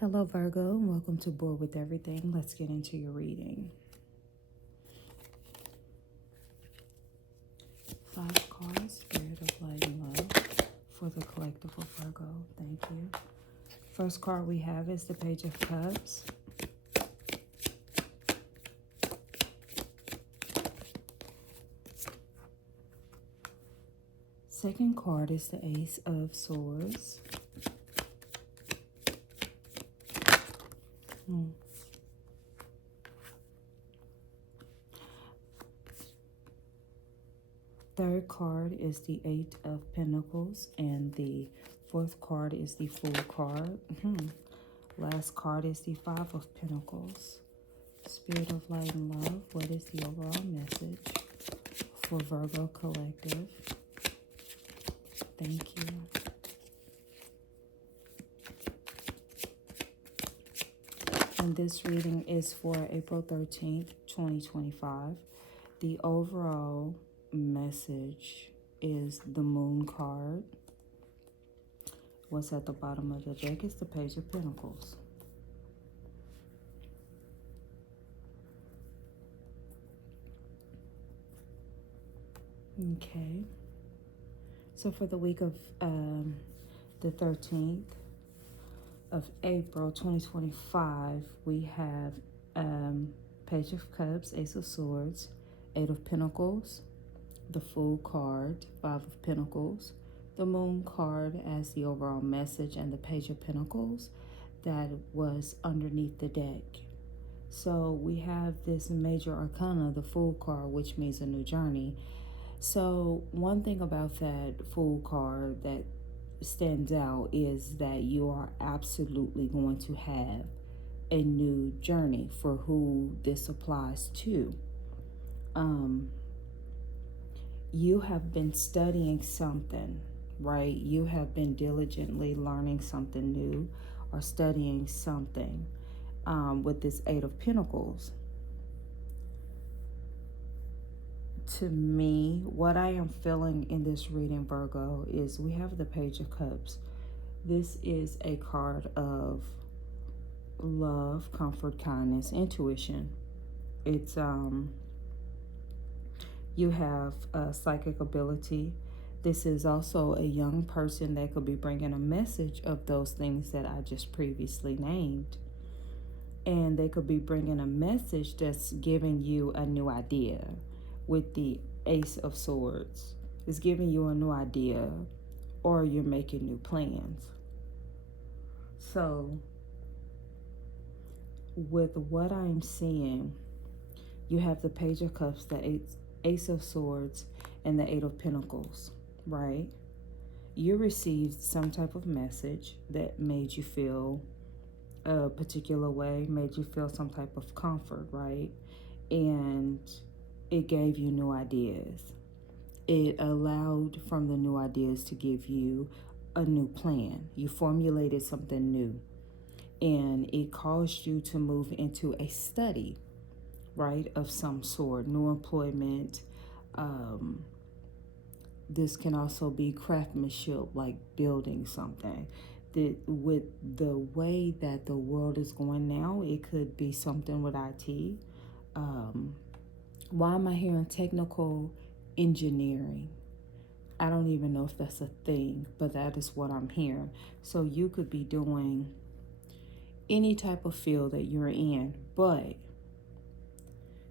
Hello, Virgo, and welcome to Board with Everything. Let's get into your reading. 5 cards, Spirit of Light and Love for the collective of Virgo. Thank you. First card we have is the Page of Cups. Second card is the Ace of Swords. Third card is the Eight of Pentacles, and the fourth card is the Fool card. Last card is the Five of Pentacles. Spirit of Light and Love, what is the overall message for Virgo collective? Thank you. And this reading is for April 13th, 2025. The overall message is the Moon card. What's at the bottom of the deck is the Page of Pentacles. Okay. So for the week of the 13th of April 2025, we have Page of Cups, Ace of Swords, Eight of Pentacles, the Fool card, Five of Pentacles, the Moon card as the overall message, and the Page of Pentacles that was underneath the deck. So we have this major arcana, the Fool card, which means a new journey. So one thing about that Fool card that stands out is that you are absolutely going to have a new journey for who this applies to. You have been studying something, right? You have been diligently learning something new or studying something with this Eight of Pentacles. To me, what I am feeling in this reading, Virgo, is we have the Page of Cups. This is a card of love, comfort, kindness, intuition. It's you have a psychic ability. This is also a young person that could be bringing a message of those things that I just previously named. And they could be bringing a message that's giving you a new idea. With the Ace of Swords, it's giving you a new idea, or you're making new plans. So with what I'm seeing, you have the Page of Cups, the Ace of Swords, and the Eight of Pentacles, right? You received some type of message that made you feel a particular way, made you feel some type of comfort, right? And it gave you new ideas. It allowed from the new ideas to give you a new plan. You formulated something new, and it caused you to move into a study, right, of some sort, new employment. This can also be craftsmanship, like building something. With the way that the world is going now, it could be something with IT. Why am I hearing technical engineering? I don't even know if that's a thing, but that is what I'm hearing. So you could be doing any type of field that you're in, but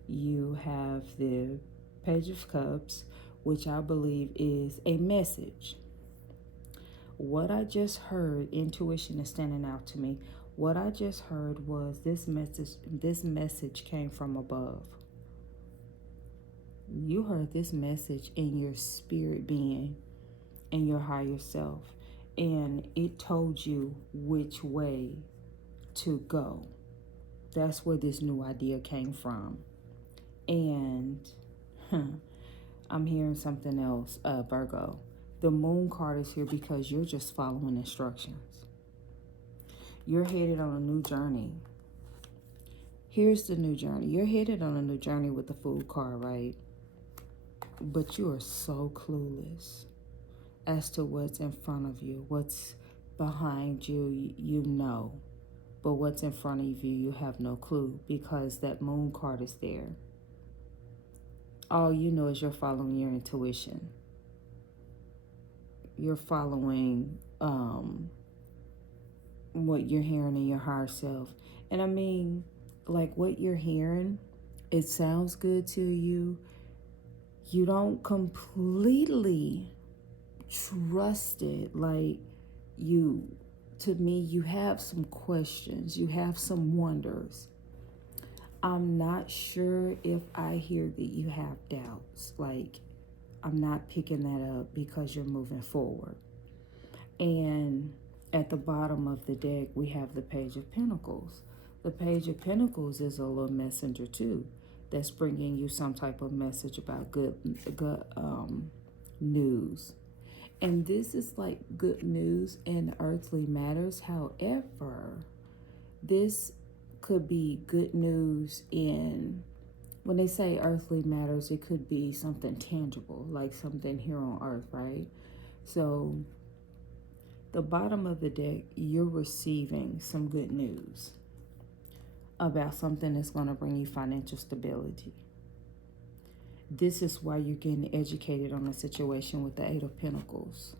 you have the Page of Cups, which I believe is a message. What I just heard, intuition is standing out to me. What I just heard was this message came from above. You heard this message in your spirit being and your higher self, and it told you which way to go. That's where this new idea came from. And I'm hearing something else, Virgo. The Moon card is here because you're just following instructions. You're headed on a new journey. Here's the new journey. You're headed on a new journey with the Fool card, right? But you are so clueless as to what's in front of you, what's behind you, you know. but what's in front of you, you have no clue, because that moon card is there. All you know is you're following your intuition. You're following what you're hearing in your higher self. And I mean, like, what you're hearing, it sounds good to you. You don't completely trust it. Like, to me, you have some questions. You have some wonders. I'm not sure if I hear that you have doubts. Like, I'm not picking that up because you're moving forward. And at the bottom of the deck, we have the Page of Pentacles. The Page of Pentacles is a little messenger too, that's bringing you some type of message about good news. And this is like good news in earthly matters. However, this could be good news in, when they say earthly matters, it could be something tangible, like something here on earth, right? So the bottom of the deck, you're receiving some good news about something that's going to bring you financial stability. This is why you're getting educated on a situation with the Eight of Pentacles,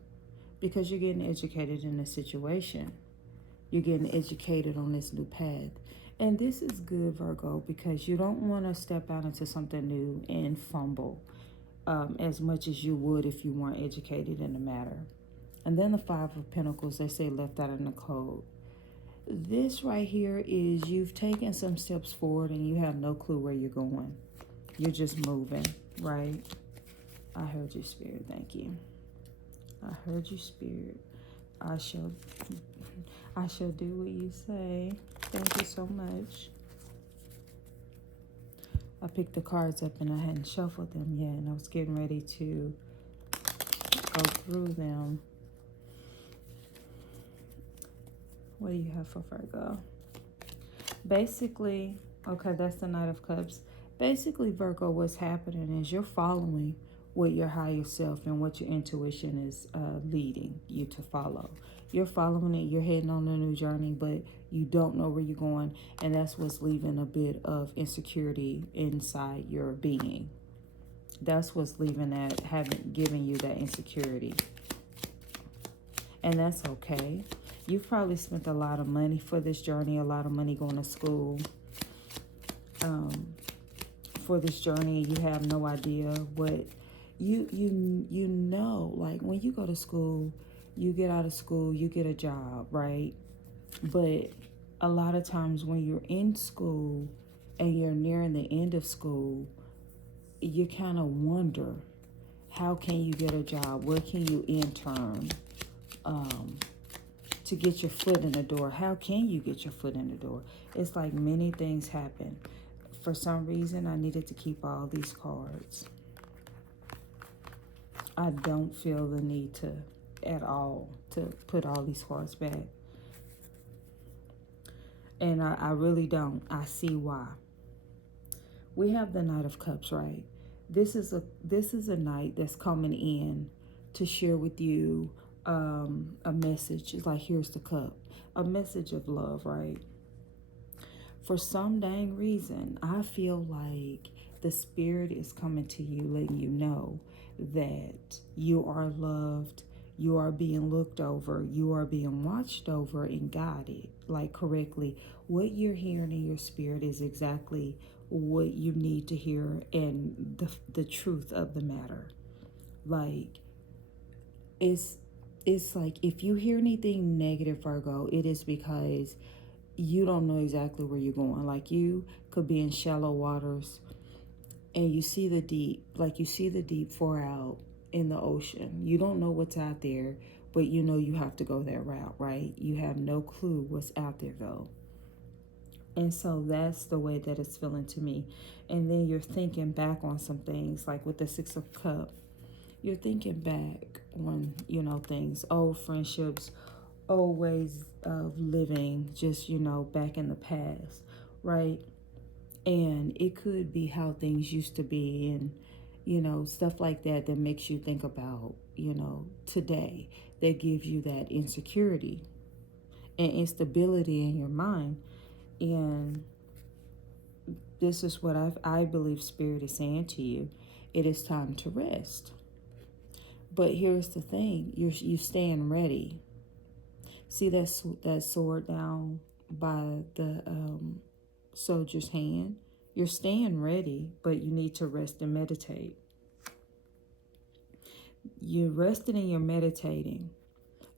because you're getting educated in a situation. You're getting educated on this new path. And this is good, Virgo, because you don't want to step out into something new and fumble as much as you would if you weren't educated in the matter. And then the Five of Pentacles, they say left out in the cold. This right here is you've taken some steps forward and you have no clue where you're going. You're just moving, right? I heard you, Spirit. Thank you. I heard you, Spirit. I shall do what you say. Thank you so much. I picked the cards up and I hadn't shuffled them yet, and I was getting ready to go through them. What do you have for Virgo? Basically, okay, that's the Knight of Cups. Basically, Virgo, what's happening is you're following what your higher self and what your intuition is leading you to follow. You're following it. You're heading on a new journey, but you don't know where you're going. And that's what's leaving a bit of insecurity inside your being. That's what's leaving that, giving you that insecurity. And that's okay. You've probably spent a lot of money for this journey, a lot of money going to school. For this journey, you have no idea what you know. Like, when you go to school, you get out of school, you get a job, right? But a lot of times when you're in school and you're nearing the end of school, you kind of wonder, how can you get a job? Where can you intern to get your foot in the door? How can you get your foot in the door? It's like many things happen. For some reason, I needed to keep all these cards. I don't feel the need at all to put all these cards back. And I really don't. I see why. We have the Knight of Cups, right? This is a night that's coming in to share with you a message. It's like, here's the cup. A message of love, right? For some dang reason, I feel like the Spirit is coming to you, letting you know that you are loved, you are being looked over, you are being watched over and guided, like, correctly. What you're hearing in your spirit is exactly what you need to hear, and the truth of the matter. Like, it's like, if you hear anything negative, Virgo, it is because you don't know exactly where you're going. Like, you could be in shallow waters and you see the deep, like you see the deep far out in the ocean. You don't know what's out there, but you know you have to go that route, right? You have no clue what's out there, though. And so that's the way that it's feeling to me. And then you're thinking back on some things, like with the Six of Cups. You're thinking back on, things, old friendships, old ways of living, just, back in the past, right? And it could be how things used to be, and, stuff like that makes you think about, today, that gives you that insecurity. and instability in your mind. And this is what I believe Spirit is saying to you. It is time to rest. But here's the thing. You stand ready. See that sword down by the soldier's hand? You're staying ready, but you need to rest and meditate. You're resting and you're meditating.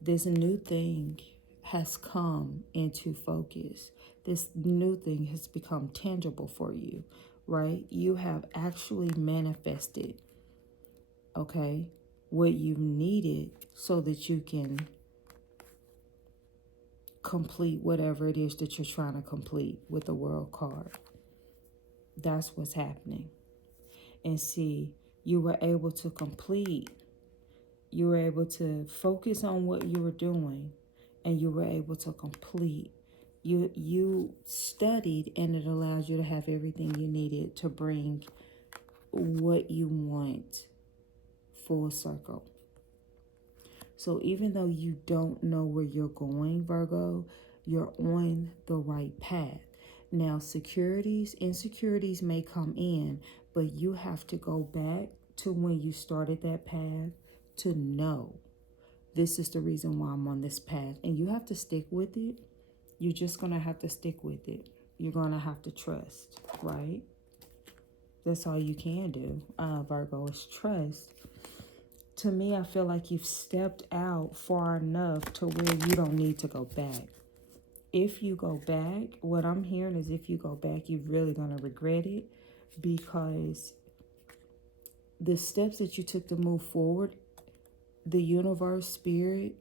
This new thing has come into focus. This new thing has become tangible for you, right? You have actually manifested, okay, what you needed so that you can complete whatever it is that you're trying to complete with the World card. That's what's happening. And see, you were able to complete. You were able to focus on what you were doing, and you were able to complete. You studied, and it allows you to have everything you needed to bring what you want full circle. So even though you don't know where you're going, Virgo, you're on the right path. Now, insecurities may come in, but you have to go back to when you started that path to know this is the reason why I'm on this path. And you have to stick with it. You're just going to have to stick with it. You're going to have to trust, right? That's all you can do, Virgo, is trust. To me, I feel like you've stepped out far enough to where you don't need to go back. If you go back, what I'm hearing is if you go back, you're really going to regret it, because the steps that you took to move forward, the universe, spirit,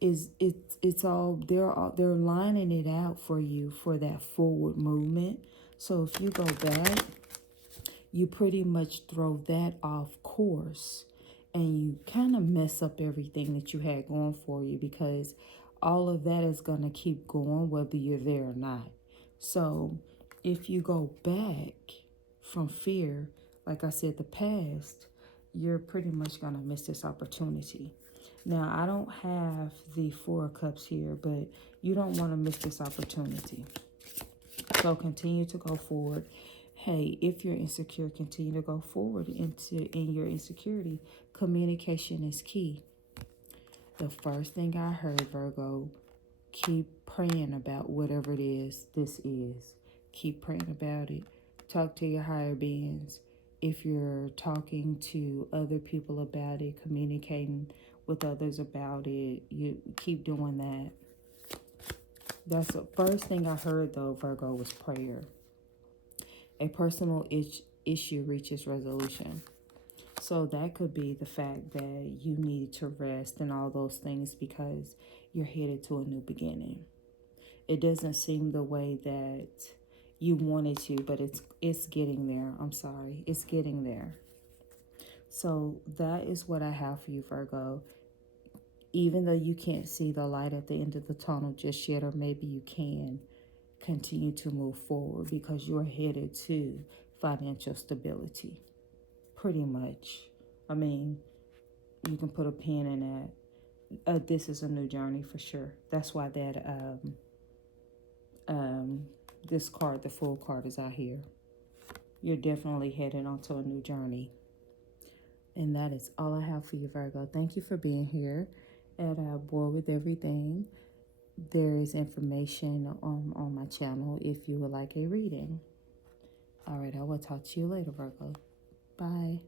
it's all they're lining it out for you for that forward movement. So if you go back, you pretty much throw that off course, and you kind of mess up everything that you had going for you, because all of that is going to keep going whether you're there or not. So if you go back from fear, like I said, the past, you're pretty much going to miss this opportunity. Now, I don't have the Four of Cups here, but you don't want to miss this opportunity. So continue to go forward. Hey, if you're insecure, continue to go forward in your insecurity. Communication is key. The first thing I heard, Virgo, keep praying about whatever it is this is. Keep praying about it. Talk to your higher beings. If you're talking to other people about it, communicating with others about it, you keep doing that. That's the first thing I heard, though, Virgo, was prayer. A personal issue reaches resolution. So that could be the fact that you need to rest and all those things because you're headed to a new beginning. It doesn't seem the way that you wanted to, but it's getting there. I'm sorry. It's getting there. So that is what I have for you, Virgo. Even though you can't see the light at the end of the tunnel just yet, or maybe you can, continue to move forward because you're headed to financial stability. Pretty much. I mean, you can put a pin in that. This is a new journey for sure. That's why that this card, the Fool card, is out here. You're definitely headed onto a new journey. And that is all I have for you, Virgo. Thank you for being here at Board with Everything. There is information on my channel if you would like a reading. All right, I will talk to you later, Virgo. Bye.